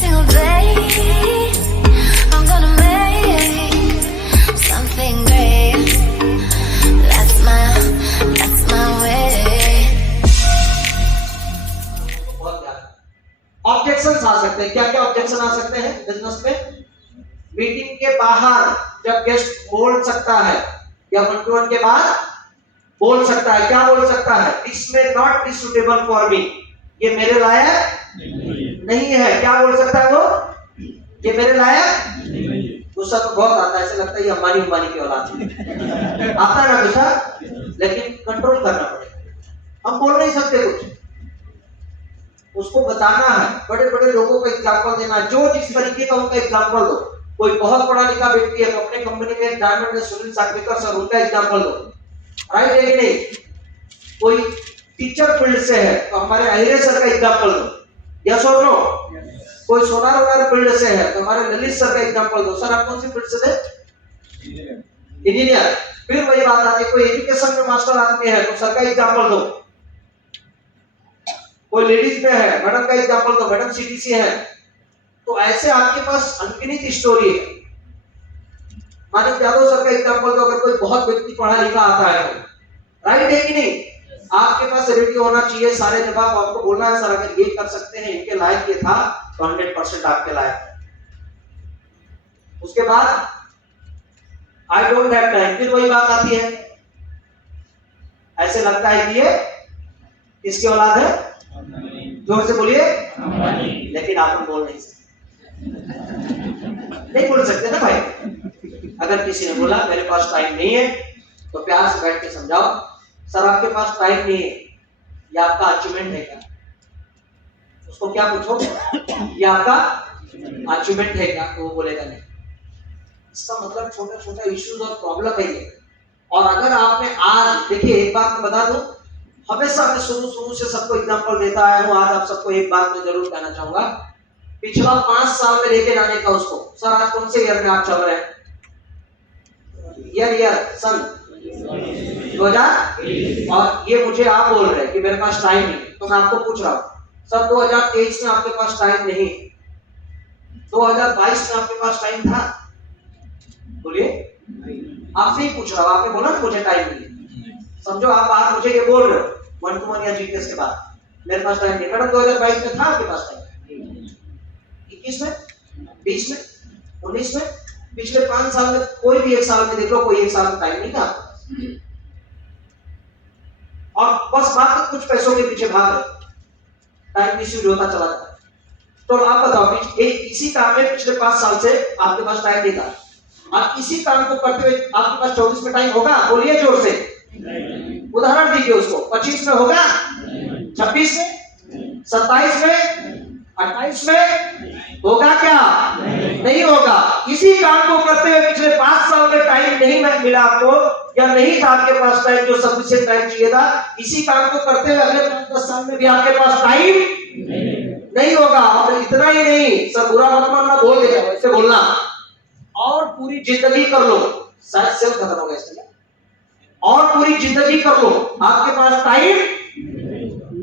single day I'm gonna make something great. That's my way. Objection आ सकते हैं। क्या क्या ऑब्जेक्शन आ सकते हैं बिजनेस में? मीटिंग के बाहर जब गेस्ट बोल सकता है या 1-to-1 के बाद बोल सकता है, क्या बोल सकता है? This may not be suitable for me, ये मेरे लायक नहीं है। क्या बोल सकता है वो? ये मेरे लायक। गुस्सा तो बहुत आता है, ऐसे लगता है ये अंबानी की औलाद है। आता है ना गुस्सा, लेकिन कंट्रोल करना पड़ेगा। हम बोल नहीं सकते कुछ, उसको बताना है, बड़े बड़े लोगों को एग्जाम्पल देना है, जो जिस तरीके का उनका एग्जाम्पल दो। कोई बहुत पढ़ा लिखा व्यक्ति है तो अपने कंपनी में डायमंड में सुनील सागवेकर सर, उनका एग्जाम्पल दो, राइट है कि नहीं? कोई टीचर फील्ड से है तो हमारे अहिरे सर का एग्जाम्पल दो, यस और नो? कोई सोनार फील्ड से है तो हमारे ललित सर का एग्जाम्पल दो। सर आप कौन सी फील्ड से थे? इंजीनियर। फिर वही बात आती है, कोई एजुकेशन में मास्टर आदमी है तो सर का एग्जाम्पल दो। कोई लेडीज में है, मैडम का एग्जाम्पल दो, मैडम सीटीसी है। तो ऐसे आपके पास अनगिनत स्टोरी है। मानिक यादव सर का एग्जाम्पल दो, अगर कोई बहुत व्यक्ति पढ़ा लिखा आता है तो, राइट है कि नहीं? आपके पास रेडी होना चाहिए सारे जवाब। आपको बोलना है सर अगर ये कर सकते हैं, इनके लायक ये था, तो 100% आपके लायक है। उसके बाद आई डोंट हैव टाइम, फिर वही बात आती है, ऐसे लगता है कि ये किसकी औलाद है? जोर से बोलिए। लेकिन आप हम बोल नहीं सकते, नहीं बोल सकते ना भाई। अगर किसी ने बोला मेरे पास टाइम नहीं है, तो प्यार से बैठ के समझाओ, सर आपके पास टाइम नहीं है, ये आपका अचीवमेंट है क्या? उसको क्या पूछो, ये आपका अचीवमेंट है क्या? तो वो बोलेगा नहीं। इसका मतलब छोटा छोटा इश्यूज और प्रॉब्लम है ये। और अगर आपने आज, देखिए एक बात मैं बता दूं, हमेशा मैं शुरू से सबको एग्जांपल देता आया हूं, आज आप सबको एक बात मैं जरूर कहना चाहूंगा। पिछला 5 साल में लेके जाने का उसको, सर आज कौन से ईयर में आप चल रहे हैं? ईयर सन 2000। और ये मुझे आप बोल रहे हैं कि मेरे पास टाइम नहीं, तो मैं आपको पूछ रहा हूं सर 2023 में आपके पास टाइम नहीं, 2022 में आपके पास टाइम था? बोलिए। आपसे ही पूछ रहा हूं, आपने बोला ना मुझे टाइम नहीं। समझो आप मुझे ये बोल रहे हो 1-to-1 या जीपीएस के बाद मेरे पास टाइम नहीं। मैडम 2022 में था आपके पास टाइम? 21 में, 20 में, 19 में, पिछले 5 साल में कोई भी एक साल में देख लो, कोई एक साल में टाइम नहीं था। और बस बात कुछ पैसों के पीछे भाग रहे, टाइम मिसयूज होता चला जाता है। तो आप बताओ, इसी काम में पिछले 5 साल से आपके पास टाइम नहीं था, आप इसी काम को करते हुए आपके पास 24 में टाइम होगा? बोलिए जोर से, उदाहरण दीजिए उसको। 25 में होगा? 26 में, 27 में, 28 में होगा क्या? नहीं होगा। इसी काम को करते हुए पिछले 5 साल में टाइम नहीं मिला आपको, या नहीं था आपके पास टाइम जो सफिशिएंट टाइम चाहिए था, इसी काम को करते हुए अगले 5-10 साल में भी आपके पास टाइम नहीं होगा। और इतना ही नहीं, सर बुरा मत मानना, बोल देगा वैसे बोलना, और पूरी जिंदगी कर लो, शायद सेल खत्म हो गया इसलिए, और पूरी जिंदगी कर लो, आपके पास टाइम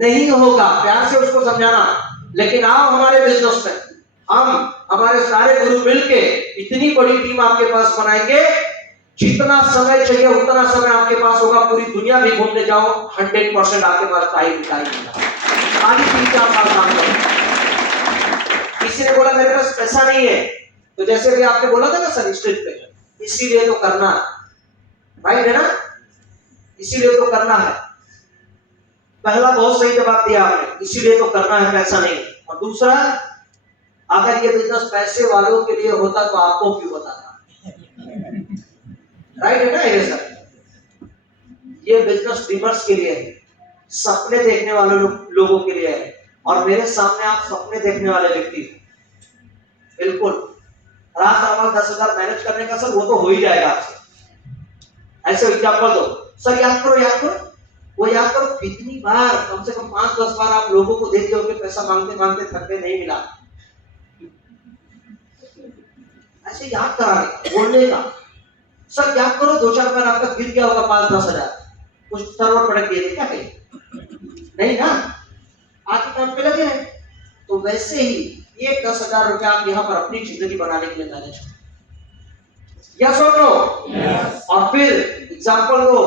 नहीं होगा। प्यार से उसको समझाना। लेकिन आओ हमारे बिजनेस में, हम हमारे सारे गुरु मिलके इतनी बड़ी टीम आपके पास बनाएंगे, जितना समय चाहिए उतना समय आपके पास होगा। पूरी दुनिया भी घूमने जाओ, 100% आपके पास टाइम खाली 3-4 साल काम करो। किसी ने बोला मेरे पास पैसा नहीं है, तो जैसे भी आपने बोला था ना सर स्टेज पे, इसीलिए तो करना, राइट है ना? इसीलिए तो करना है। पहला बहुत सही जवाब दिया आपने, इसीलिए तो करना है, पैसा नहीं। और दूसरा, अगर ये बिजनेस पैसे वालों के लिए होता तो आपको क्यों बताता? राइट है ना ये सर? ये बिजनेस ड्रीमर्स के लिए है, सपने देखने वाले लोगों के लिए है। और मेरे सामने आप सपने देखने वाले व्यक्ति, बिल्कुल रात रात 10,000 मैनेज करने का सर वो तो हो ही जाएगा आपसे। ऐसे एग्जाम्पल दो, सर याद करो, वो याद करो कितनी बार, कम से कम 5-10 बार आप लोगों को देख के पैसा मांगते मांगते थकते नहीं मिला। ऐसे याद कराने बोलने का, सर याद करो 2-4 बार आपका गिर गया होगा 5-10 हजार, कुछ सर्वर पड़क गए क्या कहीं नहीं ना, आज के काम पे लगे हैं। तो वैसे ही ये 10,000 रुपया आप यहाँ पर अपनी जिंदगी बनाने के लिए मैनेज करो। यस और नो? और फिर एग्जाम्पल दो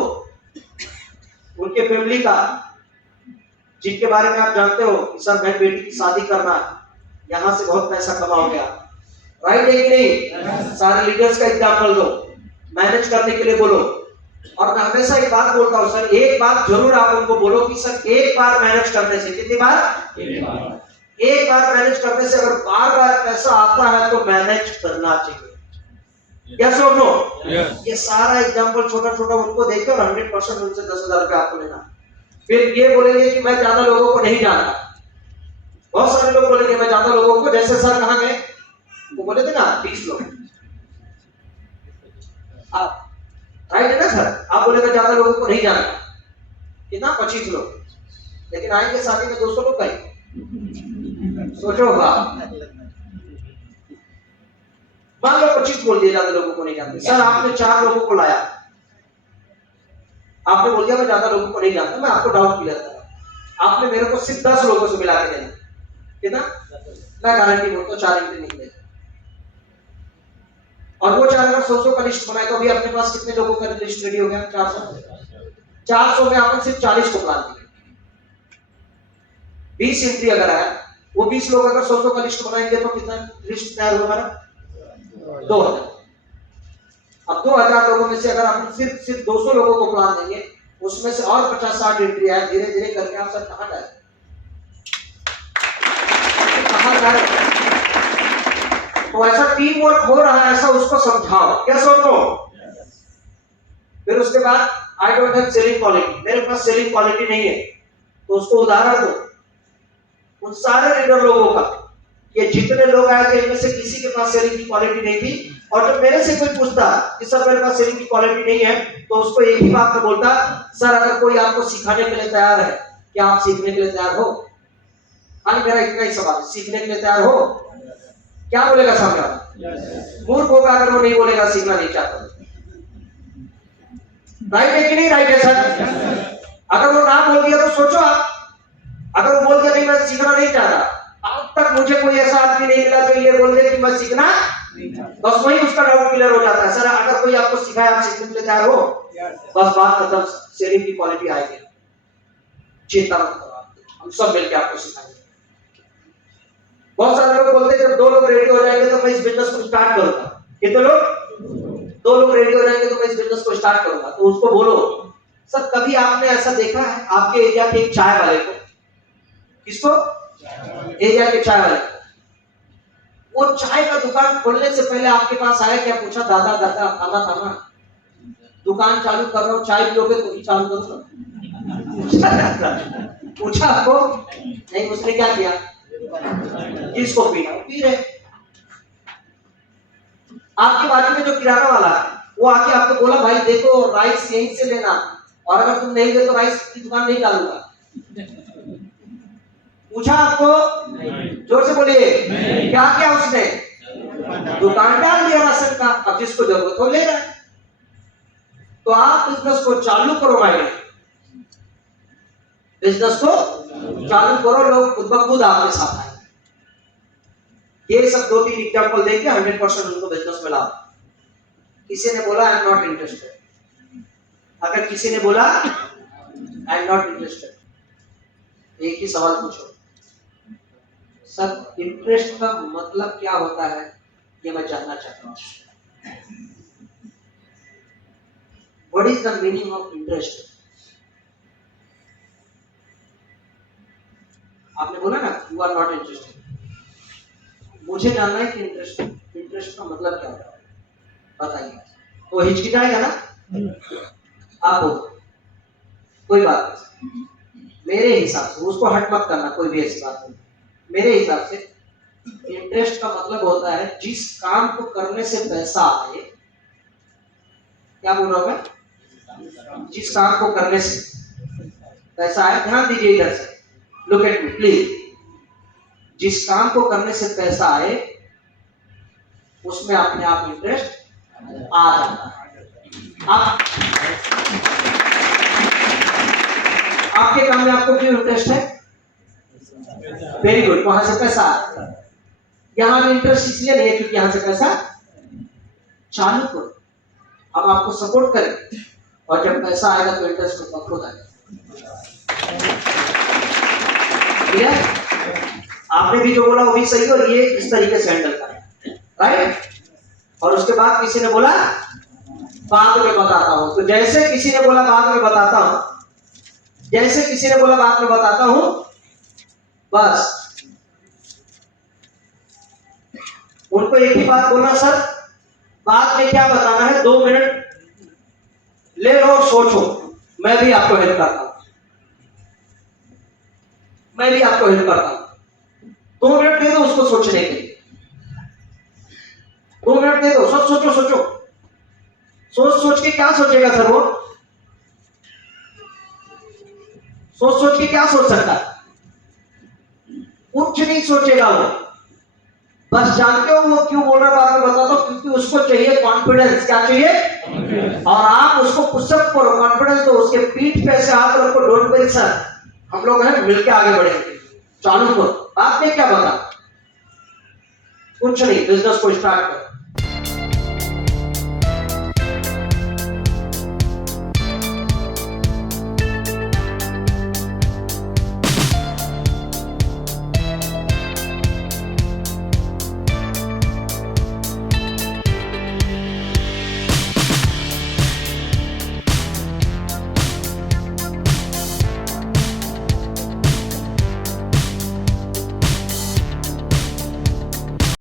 उनके फैमिली का, जिनके बारे में आप जानते हो कि सर बहन बेटी की शादी करना, यहाँ से बहुत पैसा कमाओगे आप, राइट है कि नहीं? सारे लीडर्स का एग्जाम्पल दो, मैनेज करने के लिए बोलो। और मैं हमेशा एक बात बोलता हूँ सर, एक बात जरूर आप उनको बोलो कि सर एक बार मैनेज करने से, कितनी बार? एक बार मैनेज करने से अगर बार बार पैसा आता है तो मैनेज करना चाहिए। यस और नो? ये सारा एग्जाम्पल छोटा छोटा उनको देकर 100% उनसे 10,000 रुपया आपको लेना। फिर ये बोलेंगे कि मैं ज्यादा लोगों को नहीं जानता। बहुत सारे लोग बोलेंगे मैं ज्यादा लोगों को, जैसे सर कहाँ गए, वो बोले थे ना 20 लोग, आप राइट है ना सर? आप बोले मैं ज्यादा लोगों को नहीं जानता, कितना? 25 लोग, लेकिन आएंगे शादी में 200 लोग कहीं, सोचो आप। मान लो 25 बोल दिया, ज्यादा लोगों को नहीं जानते। सर आपने 4 लोगों को लाया, आपने बोल दिया मैं ज्यादा लोगों को नहीं जानता, मैं आपको डाउट क्लियर करा, आपने मेरे को सिर्फ 10 लोगों से मिला के देना, कितना? मैं गारंटी बोलता हूँ 4 एंट्री निकले। और वो 4 अगर 100 का लिस्ट बनाए तो अभी अपने पास कितने लोगों का लिस्ट रेडी हो गया? 400 में आपने सिर्फ 40 को प्लान किया। 20 एंट्री अगर आया, वो 20 लोग अगर 100 का लिस्ट बनाएंगे तो कितना लिस्ट तैयार होगा हमारा? 2000। अब 2000 लोगों में से अगर आप सिर्फ 200 लोगों को प्लान देंगे, उसमें से और 50-60 एंट्री आए, धीरे धीरे करके आप सर कहां जाए, कहां जाए? तो ऐसा टीम वर्क हो रहा है, ऐसा उसको समझाओ। यस और नो? फिर उसके बाद I don't have selling quality, मेरे पास सेलिंग क्वालिटी नहीं है, तो उसको उदाहरण दो उन सारे लीडर लोगों का, ये जितने लोग आए थे इनमें से किसी के पास सेलिंग की क्वालिटी नहीं थी। और जब मेरे से कोई पूछता कि सर मेरे पास सेलिंग की क्वालिटी नहीं है, तो उसको एक ही बात में बोलता, सर अगर कोई आपको सिखाने के लिए तैयार है, क्या आप सीखने के लिए तैयार हो? खाली मेरा इतना ही सवाल है, सीखने के लिए तैयार हो? क्या बोलेगा सामने वाला? मूर्ख होगा अगर वो नहीं बोलेगा सीखना नहीं चाहता। राइट है कि नहीं? राइट है सर? अगर वो ना बोल दिया तो सोचो आप, अगर वो बोल दिया नहीं मैं सीखना नहीं चाहता, अब तक मुझे कोई ऐसा आदमी नहीं मिला जो ये बोल दे कि मैं सीखना, बस वही उसका डाउट क्लियर हो जाता है। सर अगर कोई आपको सिखाए आप सीखने के लिए तैयार हो, बस बात खत्म, सेलिंग की क्वालिटी आएगी, चिंता मत करो, हम सब मिलकर आपको सिखाएंगे। बहुत सारे लोग बोलते हैं जब 2 लोग रेडी हो जाएंगे तो मैं इस बिजनेस को स्टार्ट करूंगा। कितने लोग? 2 लोग रेडी हो जाएंगे तो मैं इस बिजनेस को स्टार्ट करूंगा। तो उसको बोलो, सर कभी आपने ऐसा देखा है आपके एरिया के एक चाय वाले को? किसको? एरिया के चाय वाले। वो चाय का दुकान खोलने से पहले आपके पास आया, क्या पूछा? दादा दादा थामा थामा दुकान चालू कर रहा हूँ, चाय पियोगे तो ही चालू करूंगा? पूछा आपको? नहीं। उसने क्या किया? जिसको पीना पी रहे। आपके बाजू में जो किराना वाला है वो आके आपको बोला भाई देखो राइस यहीं से लेना, और अगर तुम नहीं दे तो राइस की दुकान नहीं डालूंगा। पूछा आपको? जोर से बोलिए। क्या किया उसने? दुकान डाल दिया राशन का, अब जिसको जरूरत हो ले रहा है। तो आप बिजनेस को चालू करो भाई, बिजनेस को चालू करो, लोग खुद ब खुद आपके साथ आए। ये सब 2-3 एग्जाम्पल देके 100% उनको बिजनेस में लाओ। किसी ने बोला आई एम नॉट इंटरेस्टेड, अगर किसी ने बोला आई एम नॉट इंटरेस्टेड, एक ही सवाल पूछो, सर इंटरेस्ट का मतलब क्या होता है, ये मैं जानना चाहता हूँ। What is the meaning of interest? आपने बोला ना यू आर नॉट इंटरेस्टेड, मुझे जानना है कि इंटरेस्ट का मतलब क्या होता है, बताइए। तो हिचकिचाएगा ना आप, कोई बात नहीं, मेरे हिसाब से उसको हट मत करना, कोई भी ऐसी बात नहीं। मेरे हिसाब से इंटरेस्ट का मतलब होता है जिस काम को करने से पैसा आए। क्या बोल रहा हूं मैं? जिस काम को करने से पैसा आए। ध्यान दीजिए इधर से, लुक एट मी प्लीज। जिस काम को करने से पैसा आए उसमें अपने आप इंटरेस्ट आ जाता है। आपके काम में आपको क्यों इंटरेस्ट है? वेरी गुड, वहां से पैसा आता है। यहां भी इंटरेस्ट इसलिए नहीं है क्योंकि यहां से पैसा चालू करो, हम आपको सपोर्ट करें और जब पैसा आएगा तो इंटरेस्ट को खुद आएगा। आपने भी जो बोला वो भी सही और ये इस तरीके से हैंडल करें, राइट। और उसके बाद किसी ने बोला बाद में बताता हूं, तो जैसे किसी ने बोला बाद में बताता हूं, जैसे किसी ने बोला बाद में बताता हूं, बस उनको एक ही बात बोलना, सर बाद में क्या बताना है, 2 मिनट ले लो और सोचो, मैं भी आपको हेल्प करता हूं, मैं भी आपको हेल्प करता हूं। 2 मिनट दे दो उसको सोचने के लिए, 2 मिनट दे दो, सब सोचो, सोचो, सोच सोच के क्या सोचेगा सर वो, सोच सोच के क्या सोच सकता है, कुछ नहीं सोचेगा वो, बस जानते हो वो क्यों बोल रहा है बाद में बता दो, क्योंकि उसको चाहिए कॉन्फिडेंस। क्या चाहिए? और आप उसको पुशअप करो, कॉन्फिडेंस दो, उसके पीठ पे ऐसे हाथ रखो, डोंट वरी सर, हम लोग हैं मिलके आगे बढ़ेंगे, चालू करो। बाद में क्या बता, कुछ नहीं, बिजनेस को स्टार्ट करो।